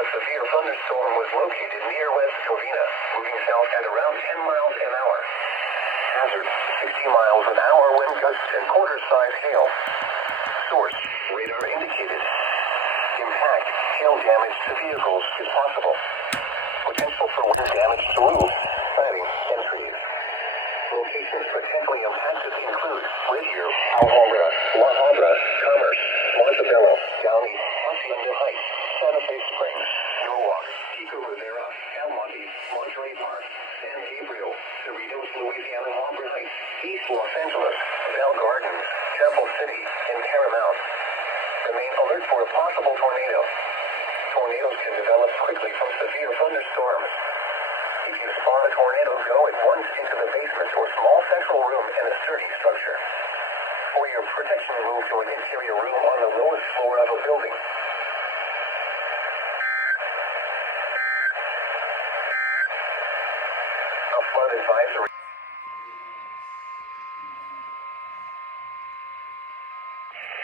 A severe thunderstorm was located near West Covina, moving south at around 10 miles an hour. Hazard, 60 miles an hour wind gusts and quarter-size hail. Source, radar indicated. Impact, hail damage to vehicles is possible. Potential for wind damage to roofs, siding, and trees. Locations potentially impacted include Whittier, Alhambra, La Habra, Commerce, Montebello, Downey, Hacienda Heights, Santa Fe Springs, Norwalk, Pico Rivera, El Monte, Monterey Park, San Gabriel, Cerritos, Louisiana, Auburn Heights, East Los Angeles, Bell Gardens, Temple City, and Paramount. Remain alert for a possible tornado. Tornadoes can develop quickly from severe thunderstorms. If you spot a tornado, go at once into the basement or small central room in a sturdy structure. For your protection, move to an interior room on the lowest floor of a building. A flood advisory.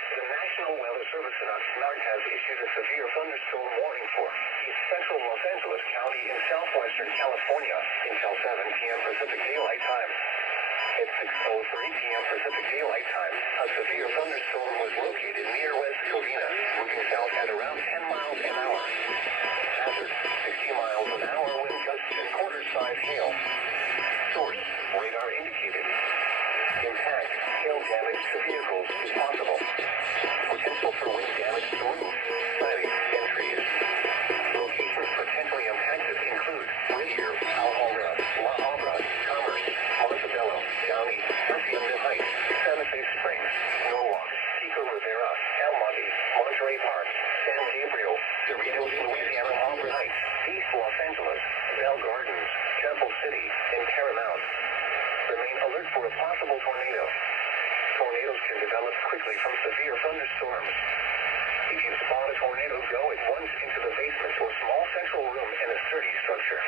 The National Weather Service in Oxnard has issued a severe thunderstorm warning for East Central Los Angeles County in southwestern California until 7 p.m. Pacific Daylight Time. At 6:03 p.m. Pacific Daylight Time, a severe thunderstorm was located near West Covina, moving south at around 10 miles an hour. Hazard, 60 miles an hour wind gusts and quarter-size hail. Source, radar indicated. Impact, hail damage to vehicles is possible. Potential for wind damage to roofs, siding, and trees. Locations potentially impacted include Whittier, Alhambra, La Habra, Commerce, Montebello, Downey, Hacienda Heights, Santa Fe Springs, Norwalk, Pico Rivera, El Monte, Monterey Park, San Gabriel, Cerritos, Louisiana, Auburn Heights, East Los Angeles, Bell Gardens, Temple City, and Paramount. Remain alert for a possible tornado. Tornadoes can develop quickly from severe thunderstorms. If you spot a tornado, go at once into the basement or small central room in a sturdy structure.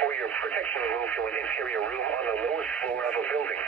For your protection, move to an interior room on the lowest floor of a building.